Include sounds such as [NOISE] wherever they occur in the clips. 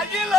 அகில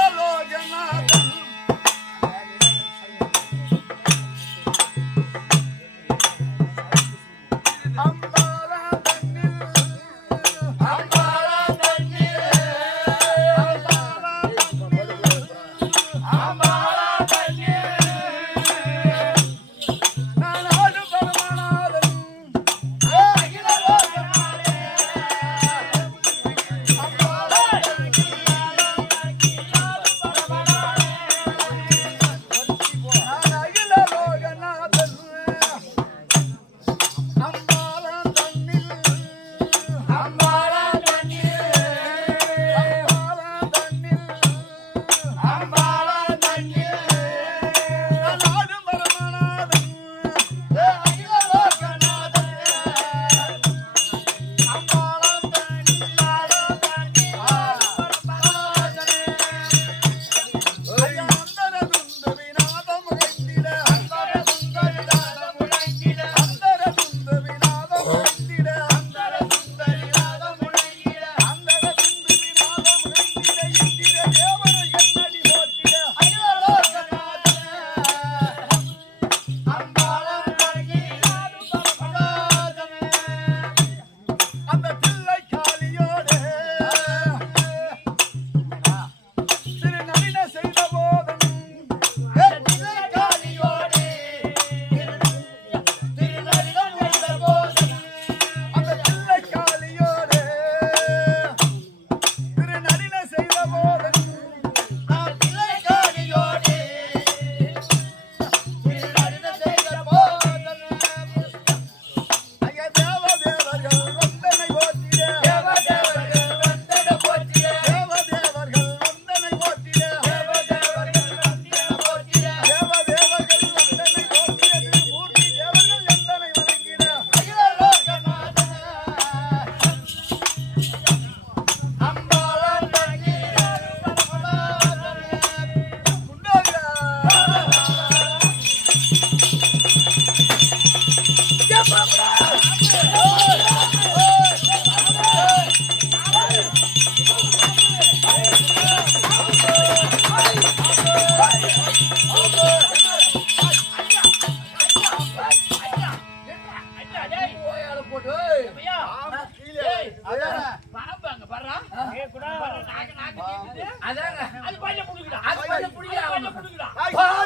Nice.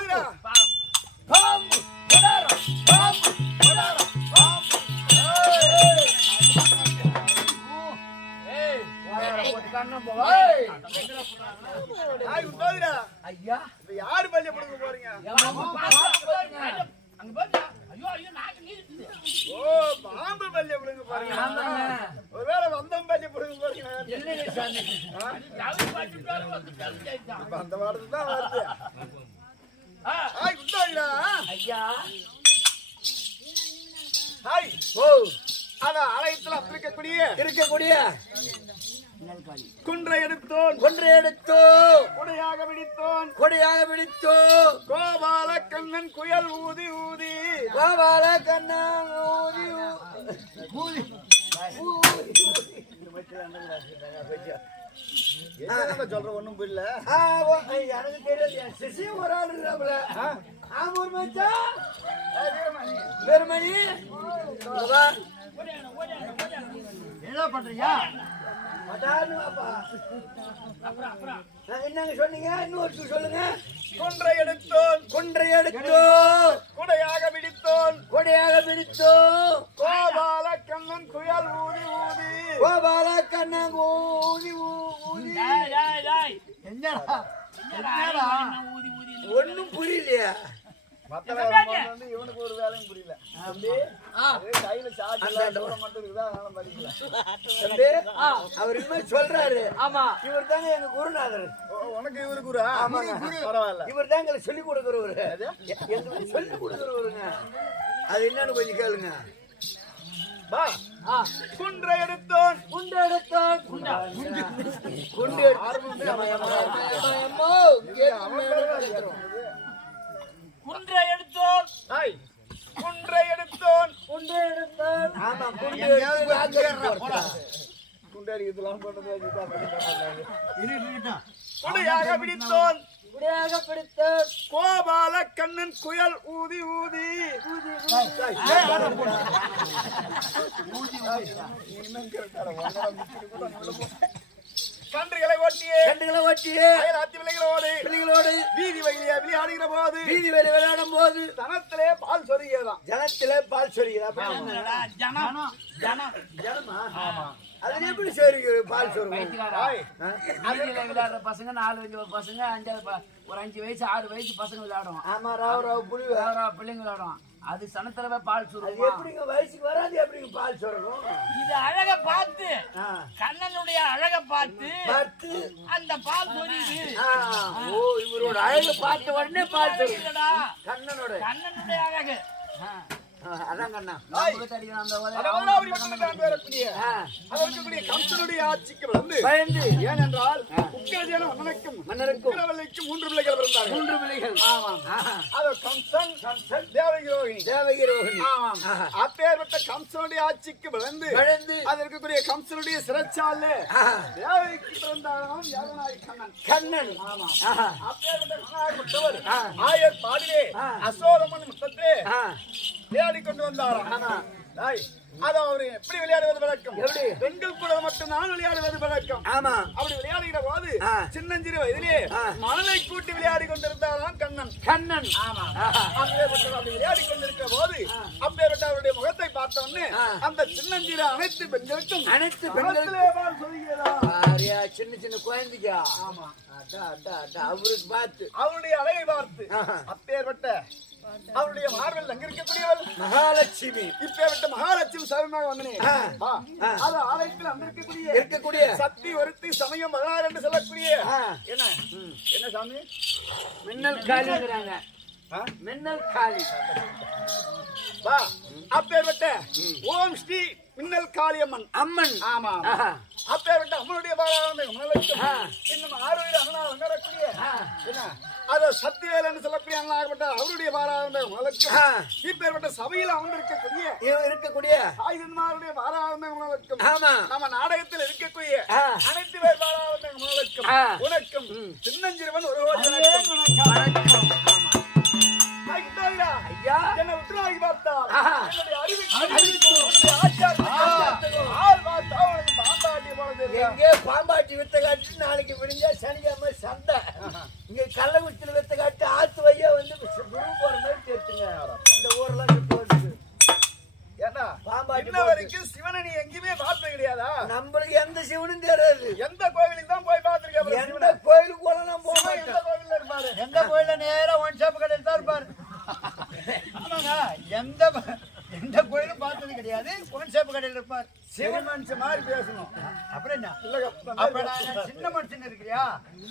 எடுத்தோ குடையாக பிடித்தோன். கொடியாக பிடித்தோ. கோபால கண்ணன் குயல் ஊதி ஊதி. கோபால கண்ணா ஊதி. ஊதி என்ன சொல்ற ஒண்ணும் புரியல. எனக்கு தெரியல சிசி ஒரு ஆள் இருக்கிறாப்புல ஆமா ஒரு மச்சான் பெருமணி. என்ன பண்றீங்க? என்னங்க சொன்னீங்க? இன்னொரு சொல்லுங்க. குன்றை எடுத்தோன் கொன்றை எடுத்தோ குடையாக பிடித்தோன் கொடையாக பிடித்தோ கோபால கண்ணன் குயல் ஊதி ஊதி. கோபால கண்ணா ஊதி ஊ- ஊதி என்னடா? என்னடா ஒண்ணும் புரியலையா. மத்த வேலை வந்து இவனுக்கு ஒரு வேலையும் புரியல. தம்பி அதே கையில சார்ஜ் மட்டும் இருக்குதா அதனால படிக்கல. [LAUGHS] தம்பி அவர் இனிமேல் சொல்றாரு. ஆமா. இவர் தாங்க எங்க குருநாதர். உனக்கு இவரு குரா. ஆமாங்க. பரவாயில்ல. இவர் தான் எங்களுக்கு சொல்லி கொடுக்குறவரு. எங்களுக்கு சொல்லி கொடுக்குறவருங்க. அது என்னன்னு கொஞ்சம் கேளுங்க. பா. குன்றை எடுத்தோன் குண்டு எடுத்தான் குண்டா குண்டு குன்றை எடுத்தோம். ஹாய். குன்றை எடுத்தோன் குண்டு எடுத்தான் ஆமா குண்டு எடுத்து வாக்கு போட்டான். குண்டாடி இதெல்லாம் கொண்டு வந்து வச்சுட்டா பண்ணிட்டா கொடையாக பிடித்தோன் குடியாக பிடித்த கோபால கண்ணன் குயல் ஊதி ஊதி. கன்றுகளை ஓட்டியே. கண்டுகளை ஓட்டியே. அயலாத்தி விலைகளோடு. பிள்ளைகளோடு வீதி வழியே விளையாடுகிற போது. வீதி வெளி விளையாடும் போது. தனத்திலே பால் சொருகியதான் ஜலத்திலே பால் சொரிகிறா ஜனம். ஜனம். ஜலமா அதுல எப்படி சொரிகிறது பால் சொருகும். வீதியில விளையாடுற பசங்க நாலு வயசு பசங்க அஞ்சாவது ப- ஒரு அஞ்சு வயசு ஆறு வயசு பசங்க விளையாடுவோம் ஆமா ராவ் ராவ் புலி வேற பிள்ளைங்க விளையாடுவோம் அது சனத்துல பால் சுருமா எப்படிங்க வயசுக்கு வராது எப்படிங்க பால் சொருகும் இது அழக பார்த்து. கண்ணனுடைய அழக பார்த்து பார்த்து. அந்த பால் சொரியுது. ஓ இவரோட அழகு பார்த்த உடனே பால் இல்லடா கண்ணனோட கண்ணனுடைய. அழகு. அதற்குரிய ஆட்சிக்கு வந்து ஏனென்றால் மன்னனுக்கும் உக்கிரவல்லிக்கும் மூன்று பிள்ளைகள் பிறந்தார்கள் மூன்று பிள்ளைகள். ஆமாம். அது கம்சன் கம்சன் தேவகி ரோகிணி தேவகி ரோகிணி ஆமாம். அப்பேற்பட்ட கம்சனுடைய ஆட்சிக்கு விழுந்து விழுந்து. அது இருக்கக்கூடிய கம்சனுடைய சிறைச்சாலே. தேவகிக்கு பிறந்தாலும் யாகநாயகி கண்ணன்? கண்ணன். ஆஹா. அப்பேற்பட்ட கண்ணாகப்பட்டவர் ஆ. ஆயர் பாடிலே முத்தத்திலே ஆ, விளையாடி கொண்டு வந்தாராம் அது அவரு எப்படி விளையாடுவது வழக்கம்? பெண்கள் கூட மட்டும்தான் விளையாடுவது வழக்கம் ஆமா. அப்படி விளையாடுகிற போது. சின்னஞ்சிறு வயதிலே. மனதை கூட்டி விளையாடி கொண்டிருந்தாராம் கண்ணன். கண்ணன். ஆமா. அப்படி விளையாடி கொண்டிருக்கிற போது அப்பேற்பட்ட அவருடைய முகத்தை பார்த்த உடனே. அந்த சின்னஞ்சிறு அனைத்து பெண்களுக்கும் அனைத்து ஆரியா சின்ன சின்ன குழந்தைக்கா? ஆமா. அவருக்கு பார்த்து. அவருடைய அழகை பார்த்து. அப்பேற்பட்ட அவருடைய மார்பில் அங்க இருக்கக்கூடியவள் மகாலட்சுமி. இப்பேற்பட்ட மகாலட்சுமி சரணமாக வந்தனே. அது ஆலயத்தில் அங்க இருக்கக்கூடிய. இருக்கக்கூடிய சக்தி ஒருத்தி சமயம் மகார் என்று சொல்லக்கூடிய. என்ன? என்ன சாமி? மின்னல் காலிங்கிறாங்க? மின்னல் காளி வா. அப்பேற்பட்ட ஓம் ஸ்ரீ மின்னல் காளியம்மன் அம்மன். ஆமா. அப்பேற்பட்ட அம்மனுடைய ஆ. இன்னும் ஆறுவீடு அண்ணா வரக்கூடிய ஆ. என்ன? அது சத்திவேலன்னு சொல்லக்கூடிய அண்ணாகப்பட்ட அவருடைய மனலட்சுமி ஆ. இப்பேற்பட்ட சபையில் அமர்ந்திருக்கக்கூடிய இருக்கக்கூடிய ஆயுதன்மாருடைய பாலாளமை மனலட்சுமி ஆமா. நம்ம நாடகத்தில் இருக்கக்கூடிய. அனைத்து பேர் மனலட்சுமி ஆ. உனக்கும் சின்னஞ்சிறுவன் ஒரு ஐயா, என்னை உற்றுநோக்கி பார்த்தால் ஆஹா. என்னுடைய உன்னுடைய ஆச்சாரத்துக்கு ஆள் பார்த்தா உனக்கு பாம்பாட்டி வித்த காட்டு நாளைக்கு விடிஞ்சா சனிக்கிழமை சண்டை இங்க கள்ளக்குச்சியில் வித்த காட்டு ஆத்து வையா வந்து குரு போற மாதிரி தெரிஞ்சுங்க. இந்த ஊர்லாம் வருது ஏண்டா, பாம்பாட்டி இன்ன வரைக்கும் சிவனை நீ எங்கேயுமே பார்த்தது கிடையாதா? நம்மளுக்கு எந்த சிவனும் தெரியாது. எந்த கோவிலுக்கு தான் போய் பார்த்திருக்க எந்த கோயிலுக்கு கூட நான் போக சிவன் எந்த கோவில்ல இருப்பாரு? எந்த கோயில நேரா ஒன் ஷாப் கடையில் தான் இருப்பாரு. எந்த எந்த கோயிலும் பார்த்தது கிடையாது. ஒன் ஷாப் கடையில் இருப்பார். சிவன் மனுஷன் மாதிரி பேசணும். அப்புறம் என்ன? இல்ல, அப்ப நான் சின்ன மனுஷன் இருக்கிறியா?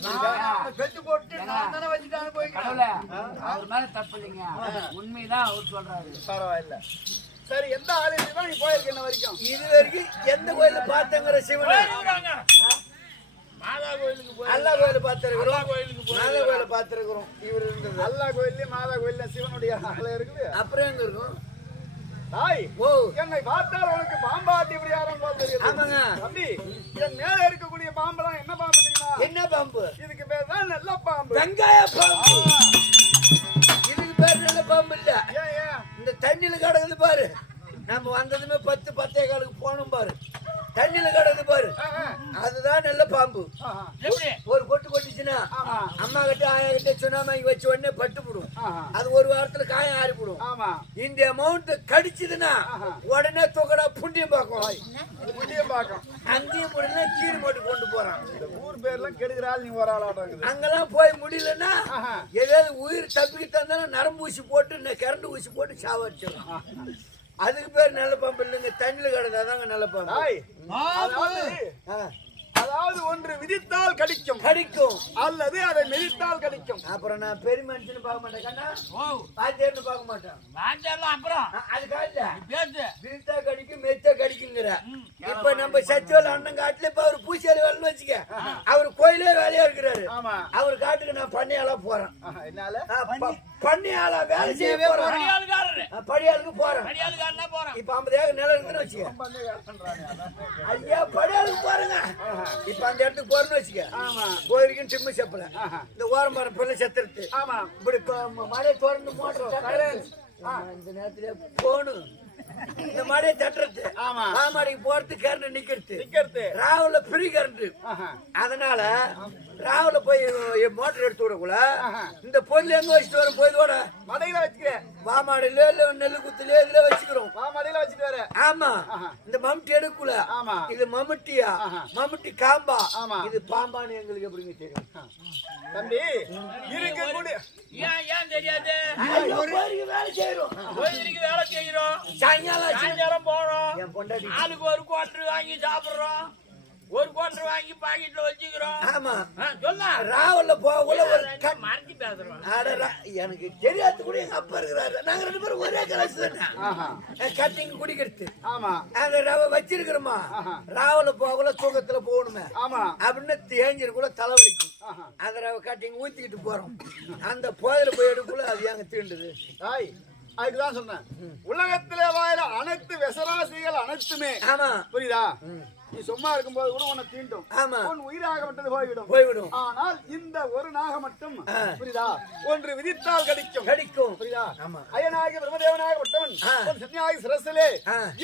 நான் பெத்து போட்டு நான் தானே வச்சுட்டு அனுபவிக்கிறேன் கடவுளே அவர் மேல தப்பு இல்லைங்க. உண்மைதான் அவர் சொல்றாரு. பரவாயில்ல. சரி எந்த ஆலயத்துக்கு தான் நீ போயிருக்க வரைக்கும். இது வரைக்கும் எந்த கோயில பார்த்தங்கிற சிவனை? மாதா கோயிலுக்கு போய் அல்லா கோயில பார்த்திருக்கிறோம். கோயிலுக்கு போய் நல்ல கோயில பார்த்திருக்கிறோம். இவர் இருந்தது. அல்லா கோயில்லையும் மாதா கோயில்ல சிவனுடைய ஆலயம் இருக்குது. அப்புறம் எங்க இருக்கும்? தாய் என்னை பார்த்தால் உனக்கு பாம்பாட்டி போல் தெரியுது. ஆமாங்க. தம்பி என் மேல இருக்கக்கூடிய பாம்பெல்லாம் என்ன பாம்பு தெரியுமா? என்ன பாம்பு? இதுக்கு பேர் தான் நல்ல பாம்பு. வெங்காய பாம்பு. இதுக்கு பேர் நல்ல பாம்பு இல்ல. இந்த தண்ணியில கிடக்குது பாரு. நம்ம வந்ததுமே பத்து பத்தே காலுக்கு போனோம் பாரு. தண்ணியில கிடக்குது பாரு. அதுதான் நல்ல பாம்பு. ஒரு கொட்டு கொட்டுச்சுன்னா. அம்மா கிட்ட ஆயா கிட்ட சுனாமி வச்ச உடனே பட்டு போடும். அது ஒரு வாரத்துல காயம் ஆறி போடும். இந்த அமௌண்ட் கடிச்சதுன்னா உடனே தூக்கடா புண்டியம் பார்க்கும் முடியும் பார்க்கும். அங்கேயும் முடியல கீழ் போட்டு கொண்டு போறான். ஊர் பேர்லாம் கெடுக்கிறாள் நீ ஒரு ஆளாட்டம் அங்கெல்லாம் போய் முடியலன்னா. ஏதாவது உயிர் தப்பிக்கு தந்தாலும் நரம்பு ஊசி போட்டு கரண்ட் ஊசி போட்டு சாவடிச்சிடலாம். அதுக்கு பேர் நல்ல பாம்பு இல்லைங்க தண்ணியில கிடந்தாதாங்க நல்ல பாம்பு அதாவது ஒன்று விதித்தால் கடிக்கும். கடிக்கும். அல்லது அதை மிதித்தால் கடிக்கும். அப்புறம் நான் பெரிய மனுஷன்னு பார்க்க மாட்டேன் கண்ணா. பாத்தியர்னு பார்க்க மாட்டேன். வாஞ்செல்லாம் அப்புறம்? அது பேசு. விழுத்தா கடிக்கும் மெத்தா கடிக்குங்கிற. இப்ப நம்ம சச்சிவல் அண்ணன் காட்டுல இப்ப அவர் பூசாரி வேலைன்னு வச்சுக்க அவர் கோயிலே வேலையா இருக்கிறாரு. ஆமா. அவர் காட்டுக்கு நான் பண்ணையெல்லாம் போறேன். என்னால? பண்ணியால வேலை செய்ய பண்ணியாவே போறேன். படியாளுக்கு போறேன். இப்ப ஐம்பது ஏக்கர் நிலம் இருக்குன்னு வச்சுக்க. ஐயா படியாளுக்கு போறேங்க. இப்ப அந்த இடத்துக்கு போறேன்னு வச்சுக்க. போயிருக்கேன் சிம்ம செப்பல. இந்த ஓரம் மரம் பிள்ளை செத்துருது ஆமா. இப்படி கொ- ம- மழையை திறந்து மோட்டர் இந்த நேரத்துல போகணும். இந்த மழையை தட்டுறது. ஆமா. மாமாடிக்கு போறது கரண்ட் நிக்கிறது. நிக்கிறது. ராவுல ஃப்ரீ கரண்ட். அதனால ராவுல போய் மோட்டர் எடுத்து விடக்குள்ள இந்த பொருள் எங்க வச்சுட்டு வரும்? போய் கூட மடையில வச்சுக்க மாமாடியில இல்ல நெல்லு குத்துலயோ இதுல வச்சுக்கிறோம். வா மடையில வச்சுட்டு வர. ஆமா. இந்த மம்முட்டி எடுக்கல ஆமா. இது மம்முட்டியா? மம்முட்டி காம்பா. ஆமா. இது பாம்பான்னு எங்களுக்கு எப்படிங்க தெரியும்? தம்பி இருக்க கூட. ஏன் ஏன் தெரியாது? வேலை செய்யறோம் வேலை செய்யறோம் சாயங்காலம் போறோம். என் பொண்டாட்டி. ஆளுக்கு ஒரு குவார்டர் வாங்கி சாப்பிடுறோம். ஒரு குவார்டர் வாங்கி பாக்கெட்ல வச்சுக்கிறோம். ஆமா. சொல்ல. ராவல்ல போகக்குள்ள ஒரு கட் மறைச்சு பேசுறோம். எனக்கு தெரியாது கூட எங்க அப்பா இருக்கிறாரு. நாங்க ரெண்டு பேரும் ஒரே கிளாஸ் தானே. கட்டிங் குடிக்கிறது. ஆமா. அந்த ரவை வச்சிருக்கிறோமா? ராவல போகல தூக்கத்துல போகணுமே. ஆமா. அப்படின்னு தேஞ்சிரு கூட தலைவலிக்கும். அந்த ரவை கட்டிங் ஊத்திக்கிட்டு போறோம். அந்த போதில போய் எடுக்கக்குள்ள அது எங்க தீண்டுது? அதுக்குதான் சொன்னேன். உலகத்திலே வாயில அனைத்து விசராசிகள் அனைத்துமே. புரியுதா? நீ சும்மா இருக்கும்போது கூட உன்னை தீண்டும். ஆமா. உன் உயிராகப்பட்டது போய்விடும். போய்விடும். ஆனால் இந்த ஒரு நாக மட்டும். புரியுதா? ஒன்று விதித்தால் கடிக்கும். கடிக்கும். புரியுதா? ஆமா. அயனாகி பிரம்மதேவனாகப்பட்டவன் சன்னியாகி சிரசிலே.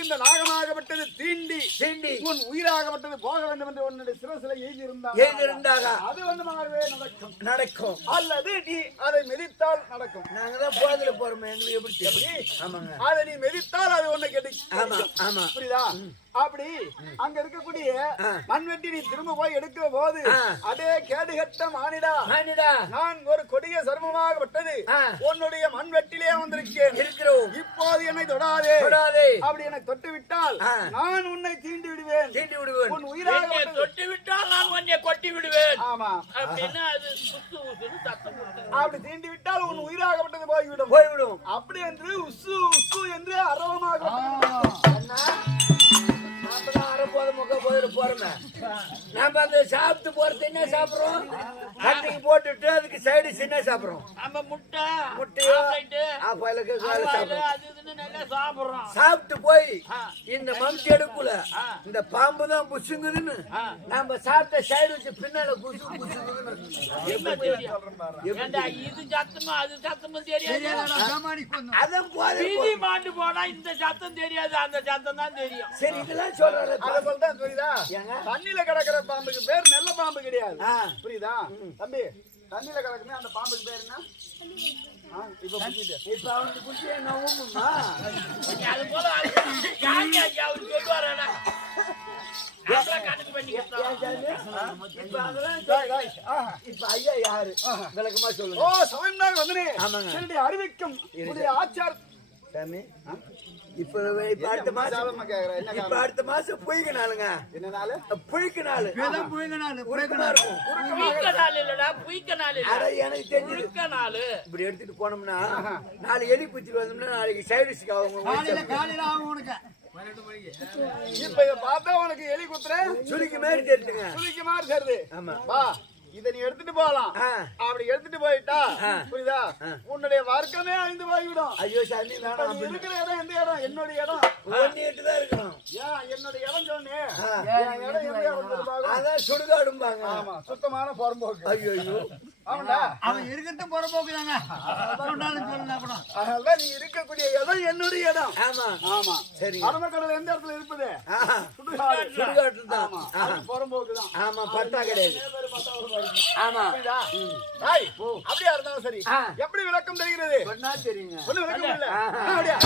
இந்த நாகமாகப்பட்டது தீண்டி தீண்டி. உன் உயிராகப்பட்டது போக வேண்டும் என்று உன்னுடைய சிரசில எழுதி எழுதியிருந்தாக அது ஒன்றுமாகவே நடக்கும். நடக்கும். அல்லது நீ அதை மிதித்தால் நடக்கும். நாங்க தான் போதில போறோமே எங்களுக்கு எப்படி ஆமாங்க. அதை நீ மிதித்தால் அது ஒண்ணு கிடைக்கும் ஆமா ஆமா. புரியுதா? அப்படி அங்க இருக்கக்கூடிய. மண்வெட்டி நீ திரும்ப போய் எடுக்கிற போது. அதே கேடுகட்ட மானிடா. மானிடா. நான் ஒரு கொடிய சர்மமாகப்பட்டது ஆ. உன்னுடைய மண்வெட்டிலே வந்திருக்கேன். இருக்கிறோம். இப்போது என்னை தொடாதே. தொடாதே. அப்படி என்னை தொட்டு விட்டால். நான் உன்னை தீண்டி விடுவேன். தீண்டி விடுவேன். உன் உயிராக தொட்டு விட்டால் நான் உன்னை கொட்டி விடுவேன். ஆமா. அப்படின்னா அது சுத்து உசுன்னு சத்தம் கொடுத்தது. அப்படி தீண்டி விட்டால் உன் உயிராகப்பட்டது போய்விடும். போய்விடும். அப்படி என்று உசு உசு என்று அரவமாக அண்ணா, போறோமே. நாம அந்த சாப்பிட்டு போறது என்ன சாப்பிடுறோம் கட்டிக்கு போட்டுட்டு அதுக்கு சைடு என்ன சாப்பிடுறோம் நம்ம முட்டை முட்டையோ ஆப்பாயிலுக்கு சாப்பிடுறோம் அது இதுன்னு நல்லா சாப்பிடுறோம் சாப்பிட்டு போய். இந்த மம்டி எடுக்கல. இந்த பாம்பு தான் புசுங்குதுன்னு. நாம சாப்பிட்ட சைடு வச்சு பின்னால புசு புசுங்குதுன்னு இது சத்தமும் அது சத்தமும் தெரியாது. அதான் போதை வீதி மாண்டு போனா இந்த சத்தம் தெரியாது அந்த சத்தம் தான் தெரியும் சரி இதெல்லாம் அதை சொல்லிதான் புரியுதா? தண்ணியில கிடக்கிற பாம்புக்கு பேர் நல்ல பாம்பு கிடையாது. புரியுதா? தம்பி தண்ணியில கிடக்குமே அந்த பாம்புக்கு பேர் என்ன? இப்ப புரியுது. இப்ப அவனுக்கு புத்தி என்ன ஊமுமா அது போல அவர் சொல்லுவாரா விளக்கமா ஓ சொல்லுங்க சமயம் வந்தனே. ஆமாங்க. உடைய ஆச்சார சாமி. இப்ப இப்ப அடுத்த மாசம் இப்ப? அடுத்த மாசம் புயக்கு நாளுங்க என்னனால புயக்கு நாள் நாளு, நாளு. புய்க்க நாள் இல்லடா புய்க்க நாள் அட எனக்கு நாள் இப்படி எடுத்துட்டு போனோம்னா நாலு எலி குத்திட்டு வந்தோம்னா நாளைக்கு சைடுஸ்க்கு அவங்க காலையில காலையில ஆகும் உனக்கு. இப்ப இத பார்த்தா உனக்கு எலி குத்துறேன். சுருக்கி மாதிரி தெரிஞ்சுங்க. சுழிக்கு மாதிரி சேருது ஆமா. வா. இத நீ எடுத்துட்டு போகலாம். அப்படி எடுத்துட்டு போயிட்டா. புரியுதா? உன்னுடைய வர்க்கமே அழிந்து போய்விடும். ஐயோ சாமி இருக்கிற இடம் எந்த இடம்? என்னுடைய இடம். தான் இருக்கணும். ஏன்? என்னுடைய இடம் சொன்னே. ஆ. என் இடம் எந்த இடம்? அதான் சுடுகாடும்பாங்க. ஆமா சுத்தமான புறம்போக்கு. ஐயோ. அவன் இருக்கிறது அதனால நீ இருக்கக்கூடிய இடம் என்னுடைய இடம். ஆமா. ஆமா. சரி. அரமக்கடல் எந்த இடத்துல இருப்பது சுடுகாட்டு தான். ஆமா. ஆஹா. அது புறம்போக்கு தான். ஆமா பட்டா கிடையாது. ஆமா. அப்படியா இருந்தாலும் சரி. எப்படி விளக்கம் தெரிகிறது? சொன்னா தெரியுங்க. ஒண்ணு விளக்கம் இல்ல. ஆஹா. அப்படியா?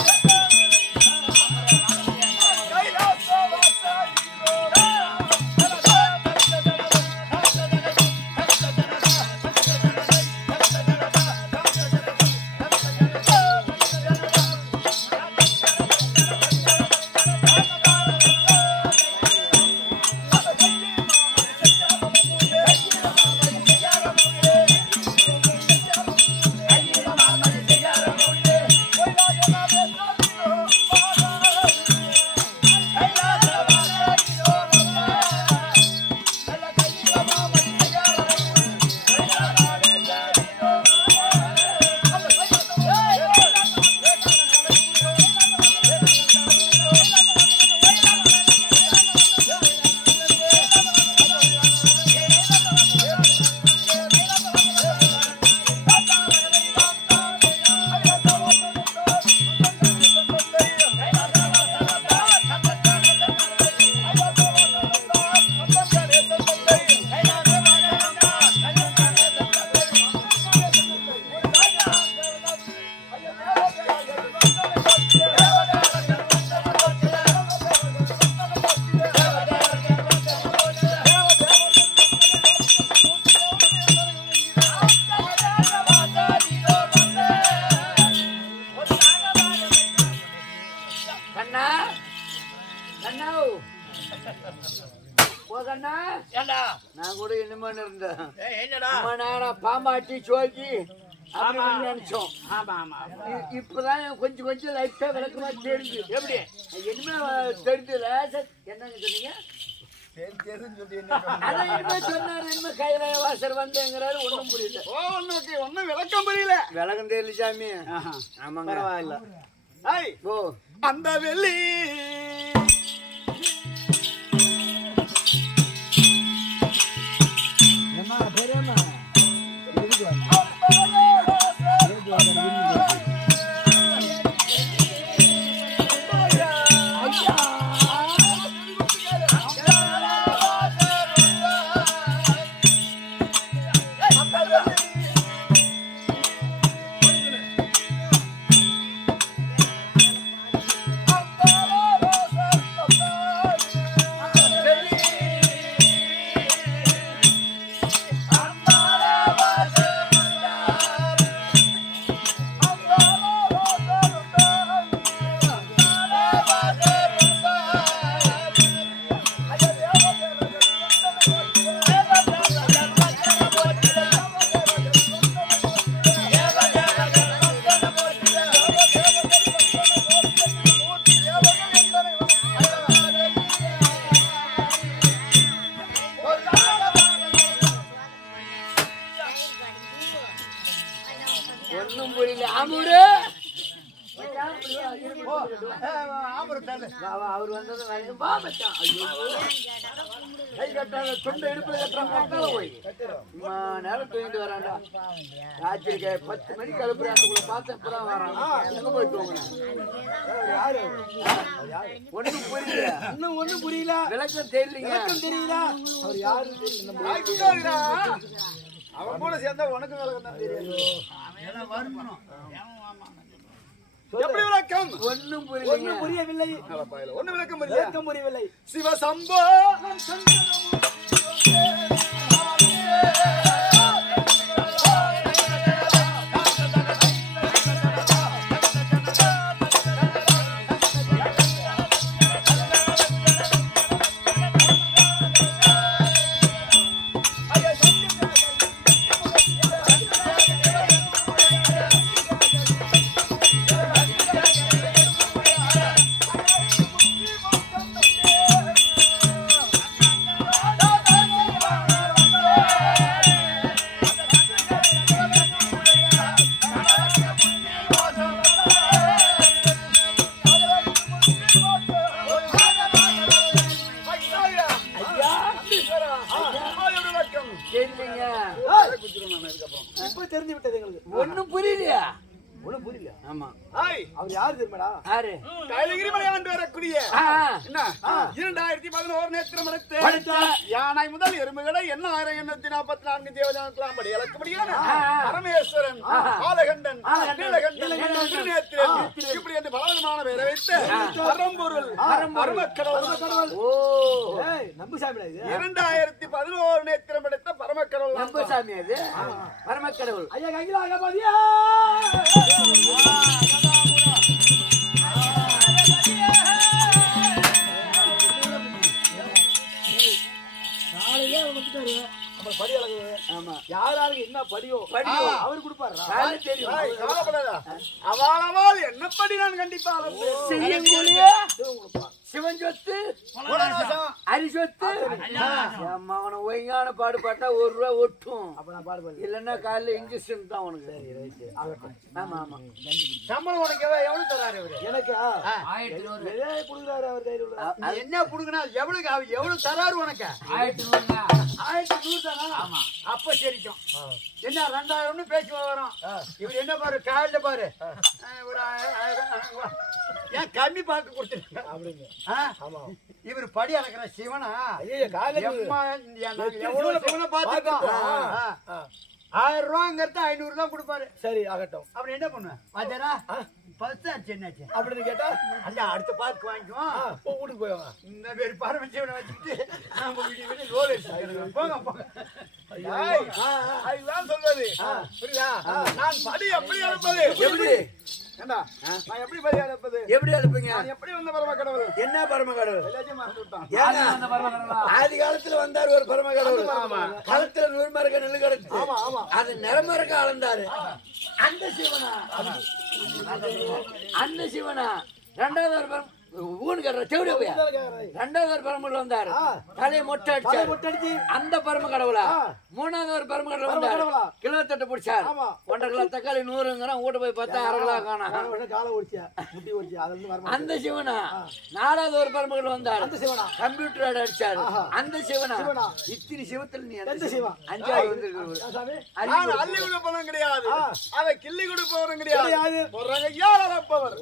இப்பதான் கொஞ்சம் கொஞ்சம் லைட்டா விளக்கமா தெரிஞ்சு எப்படி? இனிமே தெரிஞ்சு என்னங்க சொன்னீங்க? விளக்கம் புரியல. விளக்கம் தெரியல சாமி. ஆமாங்க. பரவாயில்ல. அந்த வெள்ளி நேரம் தூங்கிட்டு வரான்டா. ராத்திரிக்கு பத்து மணிக்கு கிளப்புறாண்டுக்குள்ள பார்த்து இப்பதான் வரான். எங்க போய் தூங்குறேன் ஒண்ணும் புரியல. இன்னும் ஒண்ணும் புரியல. விளக்கம் தெரியலீங்க. தெரியல அவர் யாருன்னு தெரியல. நம்ம ஆகிட்டாருடா. அவன் கூட சேர்ந்தா உனக்கு விளக்கம் தான் தெரியும். எப்படி விளக்கம்? ஒண்ணும் புரியலீங்க. ஒண்ணும் புரியவில்லை. ஒண்ணும் விளக்கம் விளக்கம் புரியவில்லை. சிவசம்போ. தெரியலீங்க மலையாண்டு வரக்கூடிய. இரண்டாயிரத்தி பதினோரு நேத்திரம் எடுத்து. யானை முதல் எறும்புகளை என்ன ஆயிரம் எண்ணூத்தி நாற்பத்தி நான்கு தேவதானக்கலாம் படி இழக்கும்படியான ஆ. பரமேஸ்வரன் ஆலகண்டன். இப்படி என்று பலவிதமான பெயரை வைத்து பரம்பொருள் பரமக்கடவுள். ஓ. நம்புசாமி இரண்டாயிரத்தி பதினோரு நேத்திரம் எடுத்த பரமக்கடவுள் நம்ப சாமி அது. பரமக்கடவுள். ஐயா கையில ஆமா. யாராருக்கு என்ன படியோ படியோ. அவர் கொடுப்பாரு? தெரியும். அவள் என்னப்படி நான் கண்டிப்பா அளப்பேன். செய்யக்கூடிய சிவன் சொத்து. அரி சொத்து? அம்மா அவனை ஒய்ங்கான பாடுபாட்டா ஒரு ரூபா ஒட்டும். அப்ப நான் பாடுபடுறேன். இல்லன்னா காலைல இன்ஜெக்ஷன் தான் உனக்கு. ஆமா ஆமா. சம்பளம் உனக்கு எவ்வளவு தராரு அவரு எனக்கா நூறு. கொடுக்குறாரு அவர் கையில் என்ன புடுங்கினா எவ்வளவு அவர் எவ்வளவு தராரு உனக்கு? ஆயிரத்தி நூறுங்க. ஆயிரத்தி நூறு தானா? அப்ப சரிக்கும். என்ன ரெண்டாயிரம்னு பேசி வரோம். இவர் என்ன பாரு காலையில பாரு. ஒரு ஆயிரம், ஆயிரம், ஏன் கம்மி பார்க்க கொடுத்துருங்க அப்படிங்க. ஆமா இவர் படி அளக்கிற சிவனா? ஐயா சிவனை பார்த்திருக்கோம். ஆயிரம் ரூபாங்கிறது ஐநூறு தான் கொடுப்பாரு. சரி ஆகட்டும். அப்புறம் என்ன பண்ணுவேன்? பாத்தியாரா பத்து ஆச்சு என்னாச்சு? அப்படின்னு கேட்டா? அல்ல அடுத்த பார்த்து வாங்கிக்குவோம். வீட்டுக்கு போயவா இந்த பேர் பரமசிவனை வச்சுக்கிட்டு நாம விடிய விடிய ரோல் அடிச்சுக்கிறோம் போங்க போங்க. அதுதான் சொல்வது புரியுதா? நான் படி எப்படி? எப்படி? ஏண்டா? நான் எப்படி பரிகாரம் இருப்பது எப்படி எழுப்புங்க நான் எப்படி வந்த பரம கடவுள்? என்ன பரம கடவுள்? எல்லாத்தையும் மறந்து விட்டான். ஏன்னா, ஆதி காலத்துல வந்தார் ஒரு பரம கடவுள். களத்துல நூறு மரக்க கிடக்கு ஆமா ஆமா. அது நிறமரக்க அளந்தாரு. அந்த சிவனா? அந்த சிவனா? ரெண்டாவது ஒரு பரம் ஊனு கட்டுற ரெண்டாவது ஒரு பரம்புல வந்தாரு. தலையை மொட்டை முட்டடிச்சு. அந்த பரம கடவுளா மூணாவது ஒரு பரம கடவுள் வந்தாரு. கடவுளா? கிலோ தட்டு பிடிச்சாரு. ஆமா. ஒன்றரை கிலோ தக்காளி நூறுங்கிறான் வீட்டு போய் பார்த்தா அரை கிலோ காணா. போன வருஷம் காலை ஒடிச்சியா முட்டி ஒடிச்சியா அதுல இருந்து வரமா அந்த சிவனா? நாலாவது ஒரு பரமகள் வந்தாரு. அந்த சிவனா? கம்ப்யூட்டர் அடிச்சாரு. அந்த சிவனா? சிவனா. இத்தனை சிவத்தில் நீ? அஞ்சாவது அள்ளி கொடுப்பவனும் கிடையாது. அதை கிள்ளி கொடுப்பவரும் கிடையாது. அளப்பவர்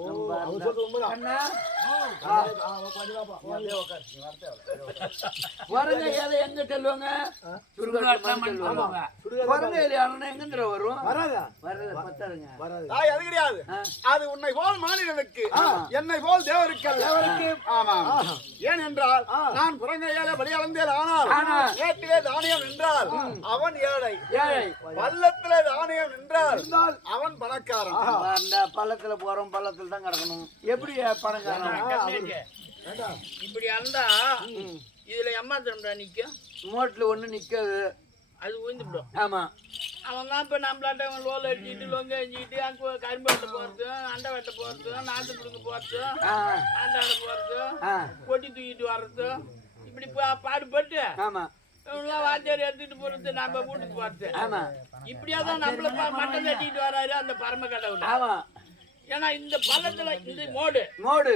அண்ணா எங்க வரும்? வராதா? பத்தாதுங்க தாய் அது கிடையாது. அது உன்னை போல் மாநிலனுக்கு என்னை போல் தேவருக்கு தேவருக்கு? ஆமாம். ஏன் என்றால் நான் புறங்கையால பலி அளந்தேன் ஆனால். நேற்றிலே தானியம் நின்றால் அவன் ஏழை. ஏழை. பள்ளத்திலே தானியம் நின்றால் அவன் பணக்காரன். அந்த பள்ளத்துல போறோம் பள்ளத்துல தான் கிடக்கணும். எப்படி பணக்காரன்? இப்படி அந்தா இதுல எம்மா திரும்ப நிக்கும் மோட்ல ஒண்ணு நிக்காது. அது உயிர்ந்துவிடும் ஆமா. அவன் தான் இப்ப நம்மளாட்ட லோல் அடிச்சுட்டு லொங்க அடிச்சுட்டு அங்க கரும்பு வெட்ட போறது அண்டை வெட்ட போறது நாட்டு புடுங்க ஆண்டாட போறது ஆ, கொட்டி தூக்கிட்டு வர்றது. இப்படி பாடுபட்டு ஆமா. இவங்களாம் வாத்தியார் எடுத்துட்டு போறது நம்ம வீட்டுக்கு போறது. ஆமா. இப்படியாதான் நம்மள மட்டம் தட்டிட்டு வராரு அந்த பரம கடவுள். ஏன்னா இந்த பள்ளத்துல இந்த மோடு. மோடு.